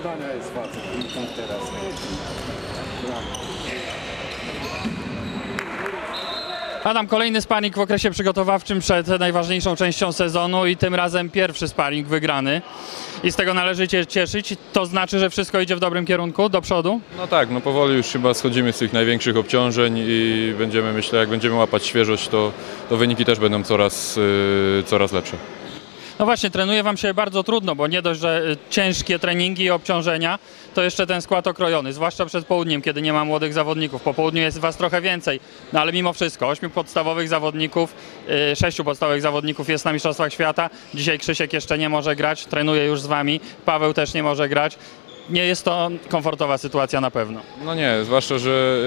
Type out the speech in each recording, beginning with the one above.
zdania jest facet. I tam teraz. Adam, kolejny sparring w okresie przygotowawczym przed najważniejszą częścią sezonu i tym razem pierwszy sparring wygrany. I z tego należy Cię cieszyć. To znaczy, że wszystko idzie w dobrym kierunku, do przodu? No tak, no powoli już chyba schodzimy z tych największych obciążeń i będziemy, myślę, jak będziemy łapać świeżość, to, to wyniki też będą coraz, yy, coraz lepsze. No właśnie, trenuje Wam się bardzo trudno, bo nie dość, że y, ciężkie treningi i obciążenia, to jeszcze ten skład okrojony, zwłaszcza przed południem, kiedy nie ma młodych zawodników. Po południu jest Was trochę więcej, no ale mimo wszystko, ośmiu podstawowych zawodników, y, sześciu podstawowych zawodników jest na Mistrzostwach Świata. Dzisiaj Krzysiek jeszcze nie może grać, trenuje już z Wami, Paweł też nie może grać. Nie jest to komfortowa sytuacja na pewno. No nie, zwłaszcza, że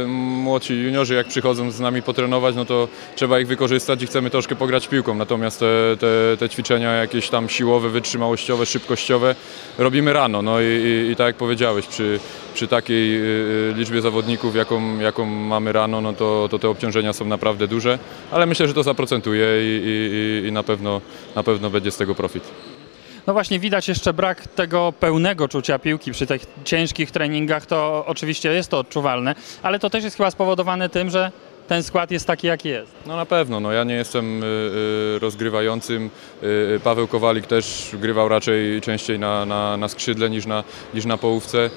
yy, młodzi juniorzy jak przychodzą z nami potrenować, no to trzeba ich wykorzystać i chcemy troszkę pograć piłką. Natomiast te, te, te ćwiczenia jakieś tam siłowe, wytrzymałościowe, szybkościowe robimy rano. No i, i, i tak jak powiedziałeś, przy, przy takiej yy, liczbie zawodników, jaką, jaką mamy rano, no to, to te obciążenia są naprawdę duże, ale myślę, że to zaprocentuje i, i, i na, pewno, na pewno będzie z tego profit. No właśnie, widać jeszcze brak tego pełnego czucia piłki przy tych ciężkich treningach, to oczywiście jest to odczuwalne, ale to też jest chyba spowodowane tym, że ten skład jest taki, jaki jest. No na pewno, no ja nie jestem y, y, rozgrywającym. Y, Paweł Kowalik też grywał raczej częściej na, na, na skrzydle niż na, niż na połówce.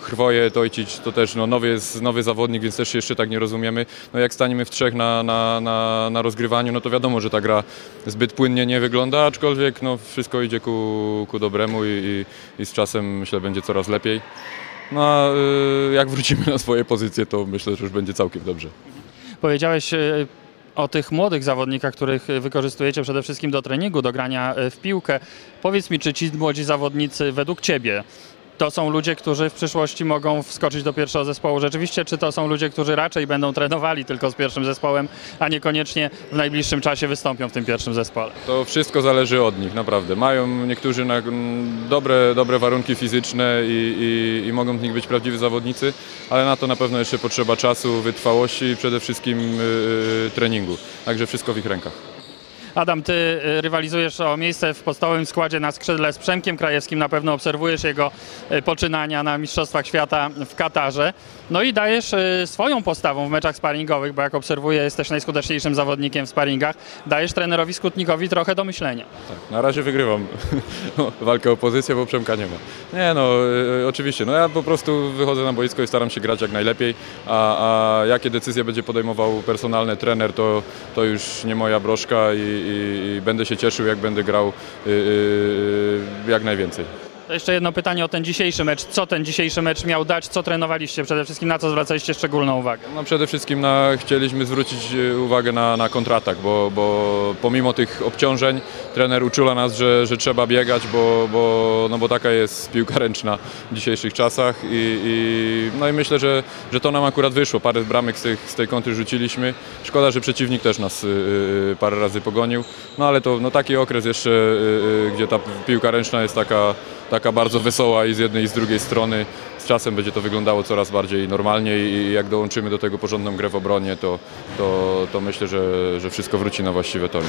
Chrwoje Tojcić to też no, nowy, jest, nowy zawodnik, więc też się jeszcze tak nie rozumiemy. No jak staniemy w trzech na, na, na, na rozgrywaniu, no to wiadomo, że ta gra zbyt płynnie nie wygląda, aczkolwiek no, wszystko idzie ku, ku dobremu i, i, i z czasem myślę będzie coraz lepiej. No a y, jak wrócimy na swoje pozycje, to myślę, że już będzie całkiem dobrze. Powiedziałeś e, o tych młodych zawodnikach, których e, wykorzystujecie przede wszystkim do treningu, do grania w piłkę. Powiedz mi, czy ci młodzi zawodnicy według Ciebie to są ludzie, którzy w przyszłości mogą wskoczyć do pierwszego zespołu rzeczywiście, czy to są ludzie, którzy raczej będą trenowali tylko z pierwszym zespołem, a niekoniecznie w najbliższym czasie wystąpią w tym pierwszym zespole? To wszystko zależy od nich, naprawdę. Mają niektórzy na, m, dobre, dobre warunki fizyczne i, i, i mogą z nich być prawdziwi zawodnicy, ale na to na pewno jeszcze potrzeba czasu, wytrwałości i przede wszystkim y, treningu. Także wszystko w ich rękach. Adam, ty y, rywalizujesz o miejsce w podstawowym składzie na skrzydle z Przemkiem Krajewskim. Na pewno obserwujesz jego y, poczynania na Mistrzostwach Świata w Katarze. No i dajesz y, swoją postawą w meczach sparingowych, bo jak obserwuję, jesteś najskuteczniejszym zawodnikiem w sparingach. Dajesz trenerowi Skutnikowi trochę do myślenia. Tak, na razie wygrywam walkę o pozycję, bo Przemka nie ma. Nie no, oczywiście, no ja po prostu wychodzę na boisko i staram się grać jak najlepiej, a, a jakie decyzje będzie podejmował personalny trener, to, to już nie moja broszka i, i, będę się cieszył, jak będę grał y, y, jak najwięcej. Jeszcze jedno pytanie o ten dzisiejszy mecz. Co ten dzisiejszy mecz miał dać? Co trenowaliście? Przede wszystkim na co zwracaliście szczególną uwagę? No przede wszystkim na, chcieliśmy zwrócić e, uwagę na, na kontratak, bo, bo pomimo tych obciążeń trener uczula nas, że, że trzeba biegać, bo, bo, no bo taka jest piłka ręczna w dzisiejszych czasach i, i, no i myślę, że, że to nam akurat wyszło. Parę bramek z, tych, z tej kontry rzuciliśmy. Szkoda, że przeciwnik też nas y, y, parę razy pogonił, no ale to no, taki okres jeszcze, y, y, gdzie ta piłka ręczna jest taka, taka bardzo wesoła i z jednej i z drugiej strony. Z czasem będzie to wyglądało coraz bardziej normalnie i jak dołączymy do tego porządną grę w obronie, to, to, to myślę, że, że wszystko wróci na właściwe tory.